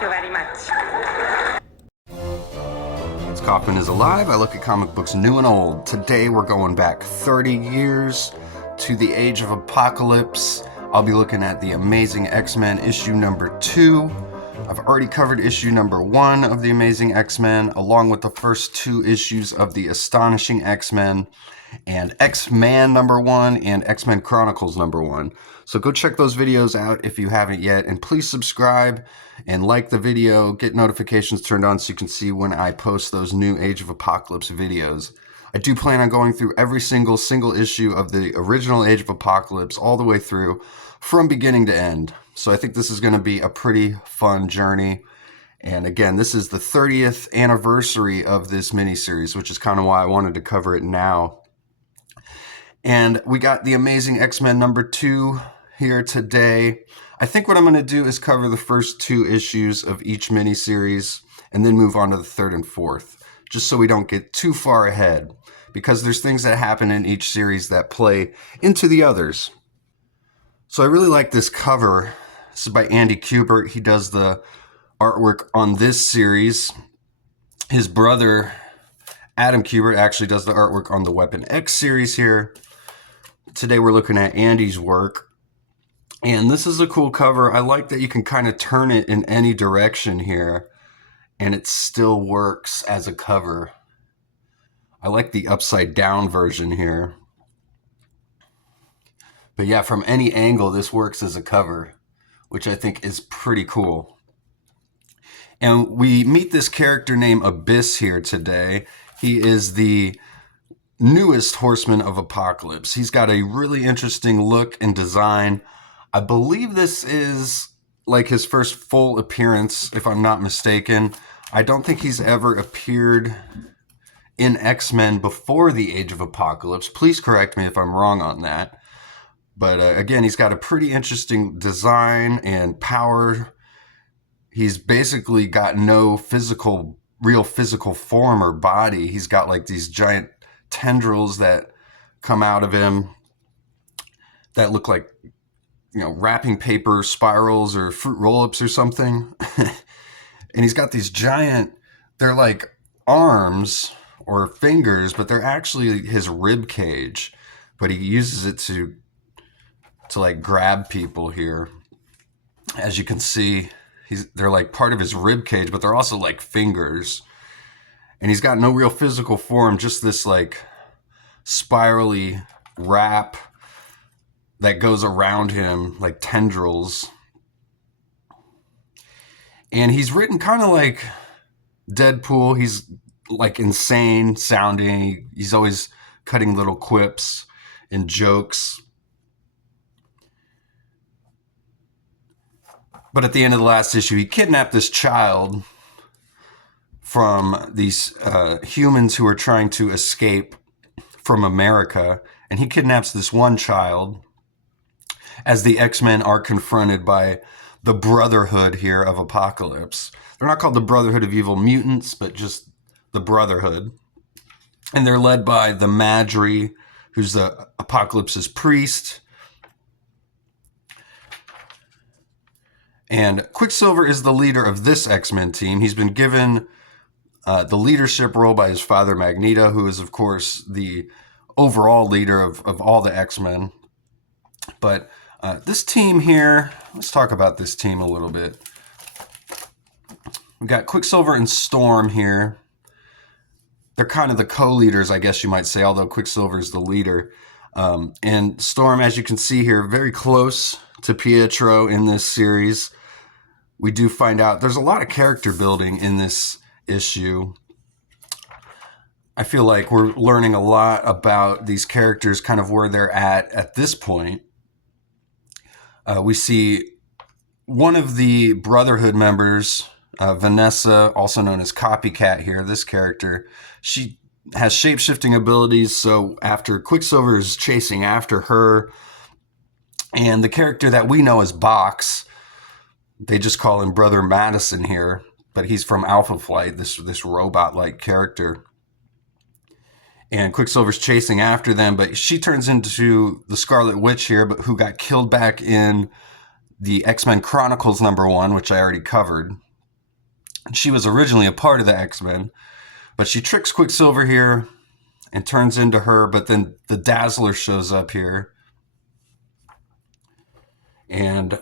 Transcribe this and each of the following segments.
Thank you very much. Kaufman is alive. I look at comic books new and old. Today we're going back 30 years to the Age of Apocalypse. I'll be looking at the Amazing X-Men issue number 2. I've already covered issue number 1 of the Amazing X-Men, along with the first 2 issues of the Astonishing X-Men, and X-Man number 1 and X-Men Chronicles number 1. So go check those videos out if you haven't yet, and please subscribe and like the video, get notifications turned on so you can see when I post those new Age of Apocalypse videos. I do plan on going through every single issue of the original Age of Apocalypse all the way through from beginning to end. So I think this is going to be a pretty fun journey. And again, this is the 30th anniversary of this miniseries, which is kind of why I wanted to cover it now. And we got the Amazing X-Men number 2 here today. I think what I'm going to do is cover the first 2 issues of each miniseries and then move on to the 3rd and 4th, just so we don't get too far ahead, because there's things that happen in each series that play into the others. So I really like this cover. This is by Andy Kubert. He does the artwork on this series. His brother, Adam Kubert, actually does the artwork on the Weapon X series here. Today we're looking at Andy's work. And this is a cool cover. I like that you can kind of turn it in any direction here, and it still works as a cover. I like the upside down version here. But yeah, from any angle, this works as a cover, which I think is pretty cool. And we meet this character named Abyss here today. He is the newest Horseman of Apocalypse. He's got a really interesting look and design. I believe this is like his first full appearance, if I'm not mistaken. I don't think he's ever appeared in X-Men before the Age of Apocalypse. Please correct me if I'm wrong on that. But again, he's got a pretty interesting design and power. He's basically got no real physical form or body. He's got like these giant tendrils that come out of him that look like, wrapping paper spirals or fruit roll-ups or something. And he's got these giant, they're like arms or fingers, but they're actually his rib cage. But he uses it to like grab people here. As you can see, they're like part of his rib cage, but they're also like fingers. And he's got no real physical form, just this like spirally wrap that goes around him like tendrils. And he's written kind of like Deadpool. He's like insane sounding. He's always cutting little quips and jokes. But at the end of the last issue, he kidnapped this child from these humans who are trying to escape from America. And he kidnaps this one child as the X-Men are confronted by the Brotherhood here of Apocalypse. They're not called the Brotherhood of Evil Mutants, but just the Brotherhood. And they're led by the Madri, who's the Apocalypse's priest. And Quicksilver is the leader of this X-Men team. He's been given the leadership role by his father, Magneto, who is, of course, the overall leader of all the X-Men. But this team here, let's talk about this team a little bit. We got Quicksilver and Storm here. They're kind of the co-leaders, I guess you might say, although Quicksilver is the leader. And Storm, as you can see here, very close to Pietro in this series. We do find out there's a lot of character building in this issue. I feel like we're learning a lot about these characters, kind of where they're at this point. We see one of the Brotherhood members, Vanessa, also known as Copycat here, this character. She has shape-shifting abilities, so after Quicksilver is chasing after her, and the character that we know as Box, they just call him Brother Madison here, but he's from Alpha Flight, this robot-like character. And Quicksilver's chasing after them, but she turns into the Scarlet Witch here, but who got killed back in the X-Men Chronicles #1, which I already covered. She was originally a part of the X-Men, but she tricks Quicksilver here and turns into her, but then the Dazzler shows up here and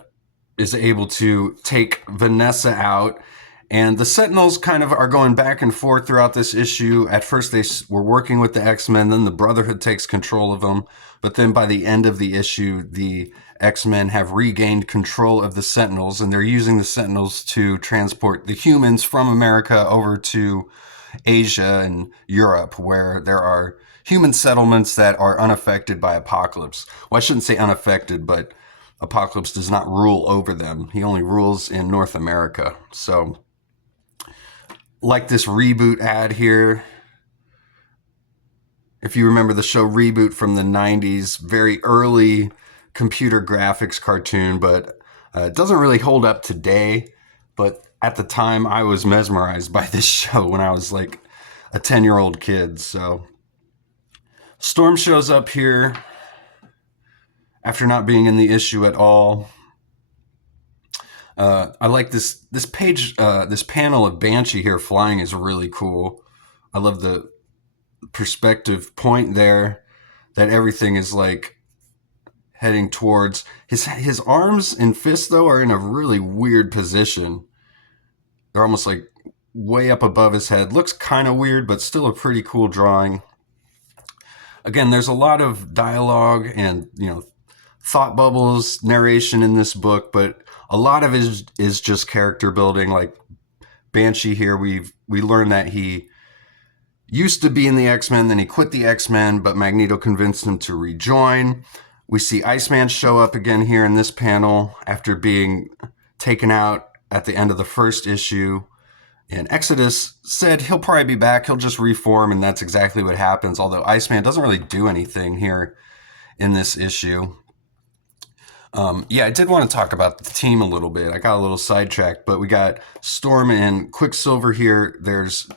is able to take Vanessa out. And the Sentinels kind of are going back and forth throughout this issue. At first, they were working with the X-Men, then the Brotherhood takes control of them. But then by the end of the issue, the X-Men have regained control of the Sentinels, and they're using the Sentinels to transport the humans from America over to Asia and Europe, where there are human settlements that are unaffected by Apocalypse. Well, I shouldn't say unaffected, but Apocalypse does not rule over them. He only rules in North America. So, like this Reboot ad here, if you remember the show Reboot from the 90s, very early computer graphics cartoon, but it doesn't really hold up today. But at the time, I was mesmerized by this show when I was like a 10-year-old kid. So Storm shows up here after not being in the issue at all. I like this page, this panel of Banshee here flying is really cool. I love the perspective point there, that everything is like heading towards his arms and fists, though, are in a really weird position. They're almost like way up above his head. Looks kind of weird, but still a pretty cool drawing. Again, there's a lot of dialogue and, thought bubbles, narration in this book, but a lot of it is just character building. Like Banshee here, we learned that he used to be in the X-Men, then he quit the X-Men, but Magneto convinced him to rejoin. We see Iceman show up again here in this panel after being taken out at the end of the first issue. And Exodus said he'll probably be back, he'll just reform, and that's exactly what happens, although Iceman doesn't really do anything here in this issue. I did want to talk about the team a little bit. I got a little sidetracked, but we got Storm and Quicksilver here. There's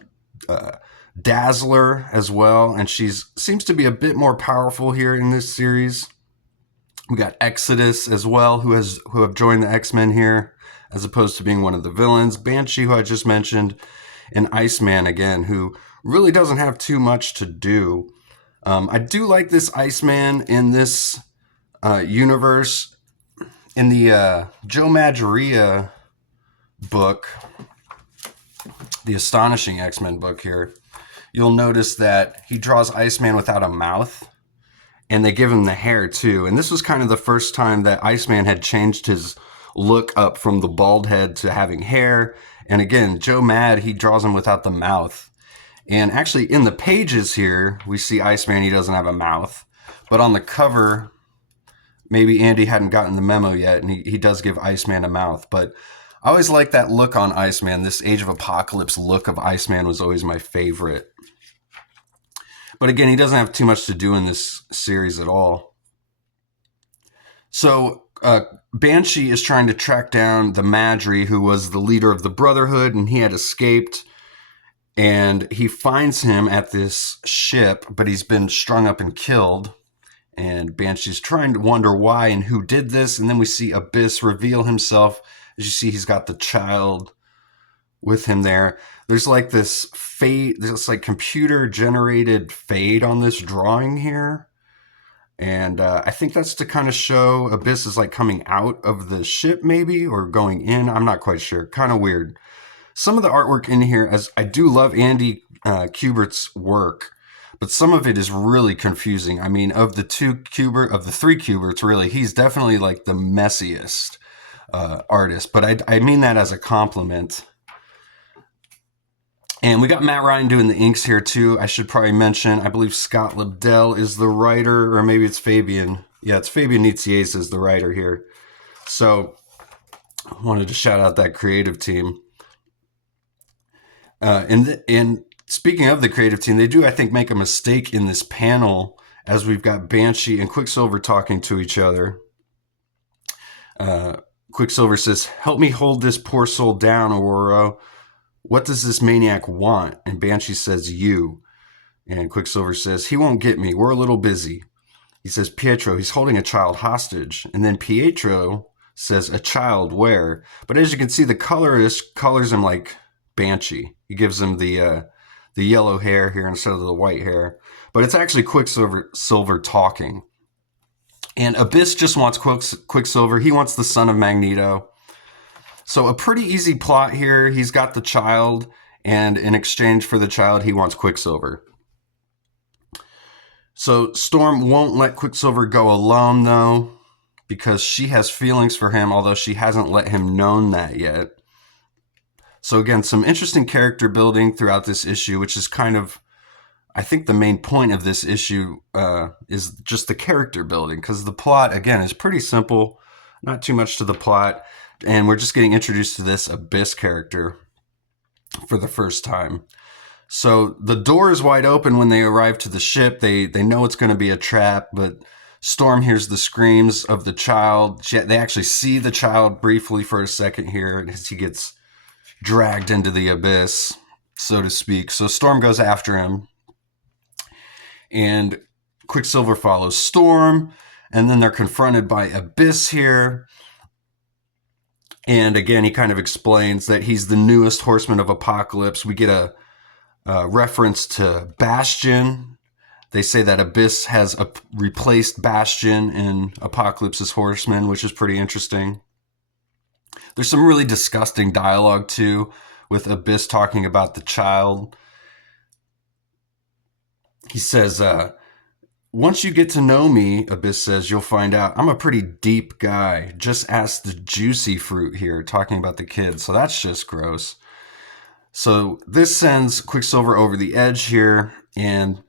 Dazzler as well, and she seems to be a bit more powerful here in this series. We got Exodus as well, who have joined the X-Men here, as opposed to being one of the villains. Banshee, who I just mentioned, and Iceman again, who really doesn't have too much to do. I do like this Iceman in this universe. In the Joe Madureira book, the Astonishing X-Men book here, you'll notice that he draws Iceman without a mouth, and they give him the hair too. And this was kind of the first time that Iceman had changed his look up from the bald head to having hair. And again, Joe Mad, he draws him without the mouth. And actually in the pages here, we see Iceman, he doesn't have a mouth. But on the cover, maybe Andy hadn't gotten the memo yet, and he does give Iceman a mouth. But I always like that look on Iceman. This Age of Apocalypse look of Iceman was always my favorite. But again, he doesn't have too much to do in this series at all. So Banshee is trying to track down the Madri, who was the leader of the Brotherhood, and he had escaped. And he finds him at this ship, but he's been strung up and killed. And Banshee's trying to wonder why and who did this. And then we see Abyss reveal himself. As you see, he's got the child with him there. There's like this fade, there's like computer generated fade on this drawing here. And I think that's to kind of show Abyss is like coming out of the ship maybe, or going in. I'm not quite sure. Kind of weird. Some of the artwork in here, as I do love Andy Kubert's work, but some of it is really confusing. I mean, of the three Kuberts, really, he's definitely like the messiest artist. But I mean that as a compliment. And we got Matt Ryan doing the inks here too. I should probably mention, I believe Scott Lobdell is the writer, or maybe it's Fabian. Yeah, it's Fabian Nicieza is the writer here. So I wanted to shout out that creative team. And speaking of the creative team, they do, I think, make a mistake in this panel as we've got Banshee and Quicksilver talking to each other. Quicksilver says, "Help me hold this poor soul down, Aurora. What does this maniac want?" And Banshee says, "You." And Quicksilver says, "He won't get me. We're a little busy." He says, "Pietro, he's holding a child hostage." And then Pietro says, "A child where?" But as you can see, the colorist colors him like Banshee. He gives him the yellow hair here instead of the white hair. But it's actually Quicksilver talking. And Abyss just wants Quicksilver. He wants the son of Magneto. So a pretty easy plot here. He's got the child, and in exchange for the child, he wants Quicksilver. So Storm won't let Quicksilver go alone, though, because she has feelings for him, although she hasn't let him know that yet. So again, some interesting character building throughout this issue, which is kind of, I think the main point of this issue is just the character building, because the plot, again, is pretty simple, not too much to the plot, and we're just getting introduced to this Abyss character for the first time. So the door is wide open when they arrive to the ship. They know it's going to be a trap, but Storm hears the screams of the child. They actually see the child briefly for a second here as he gets dragged into the abyss, so to speak. So Storm goes after him, and Quicksilver follows Storm, and then they're confronted by Abyss here. And again, he kind of explains that he's the newest Horseman of Apocalypse. We get a reference to Bastion. They say that Abyss has replaced Bastion in Apocalypse's Horseman, which is pretty interesting. There's some really disgusting dialogue, too, with Abyss talking about the child. He says, once you get to know me, Abyss says, you'll find out I'm a pretty deep guy. Just ask the juicy fruit here, talking about the kid. So that's just gross. So this sends Quicksilver over the edge here, and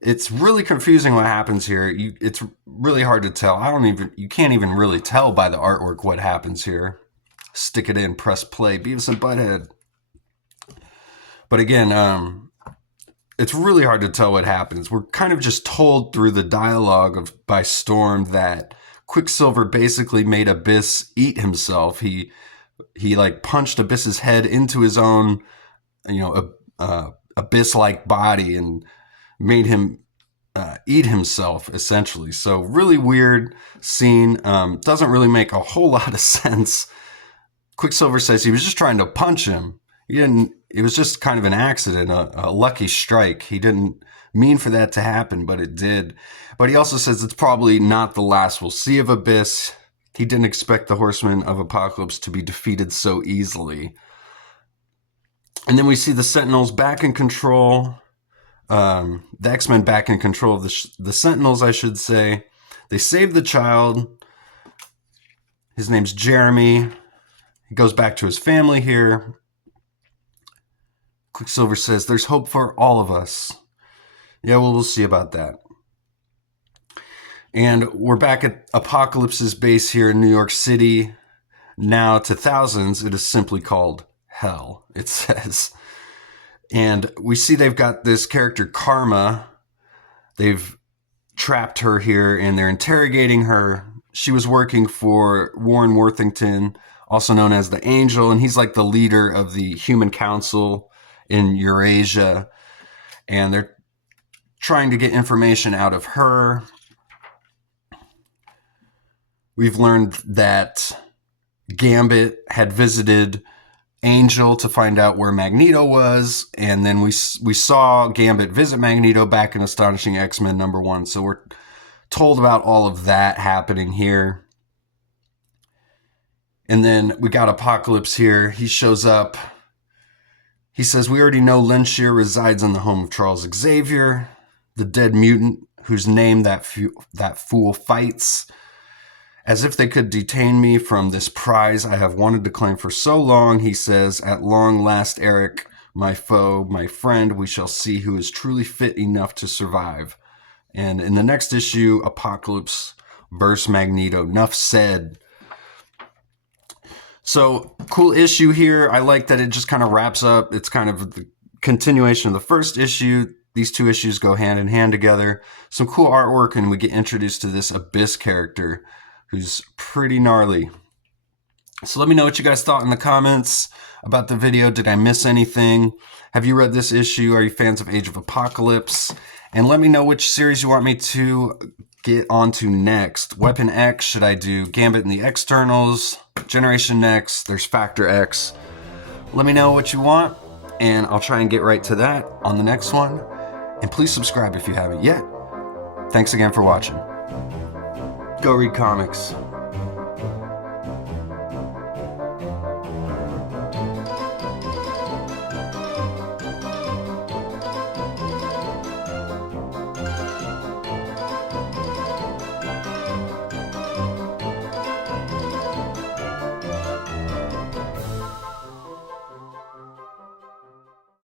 it's really confusing what happens here. It's really hard to tell. You can't even really tell by the artwork what happens here. Stick it in, press play, Beavis and Butthead. But again, it's really hard to tell what happens. We're kind of just told through the dialogue by Storm that Quicksilver basically made Abyss eat himself. He like punched Abyss's head into his own, Abyss-like body and made him eat himself, essentially. So really weird scene. Doesn't really make a whole lot of sense. Quicksilver says he was just trying to punch him. It was just kind of an accident, a lucky strike. He didn't mean for that to happen, but it did. But he also says it's probably not the last we'll see of Abyss. He didn't expect the Horsemen of Apocalypse to be defeated so easily. And then we see the Sentinels back in control. The X-Men back in control of the Sentinels, I should say. They save the child. His name's Jeremy. He goes back to his family here. Quicksilver says, there's hope for all of us. Yeah, well, we'll see about that. And we're back at Apocalypse's base here in New York City. Now, to thousands, it is simply called Hell, it says. And we see they've got this character, Karma. They've trapped her here, and they're interrogating her. She was working for Warren Worthington, also known as the Angel, and he's like the leader of the Human Council in Eurasia. And they're trying to get information out of her. We've learned that Gambit had visited Angel to find out where Magneto was, and then we saw Gambit visit Magneto back in Astonishing X-Men #1. So we're told about all of that happening here. And then we got Apocalypse here. He shows up. He says, we already know Lenshear resides in the home of Charles Xavier, the dead mutant whose name that fool fights. As if they could detain me from this prize I have wanted to claim for so long, he says, at long last, Eric, my foe, my friend, we shall see who is truly fit enough to survive. And in the next issue, Apocalypse versus Magneto. Enough said. So, cool issue here. I like that it just kind of wraps up. It's kind of the continuation of the first issue. These two issues go hand in hand together. Some cool artwork, and we get introduced to this Abyss character who's pretty gnarly. So let me know what you guys thought in the comments about the video. Did I miss anything? Have you read this issue? Are you fans of Age of Apocalypse? And let me know which series you want me to get onto next. Weapon X, should I do Gambit and the Externals? Generation X, there's Factor X. Let me know what you want, and I'll try and get right to that on the next one. And please subscribe if you haven't yet. Thanks again for watching. Go read comics.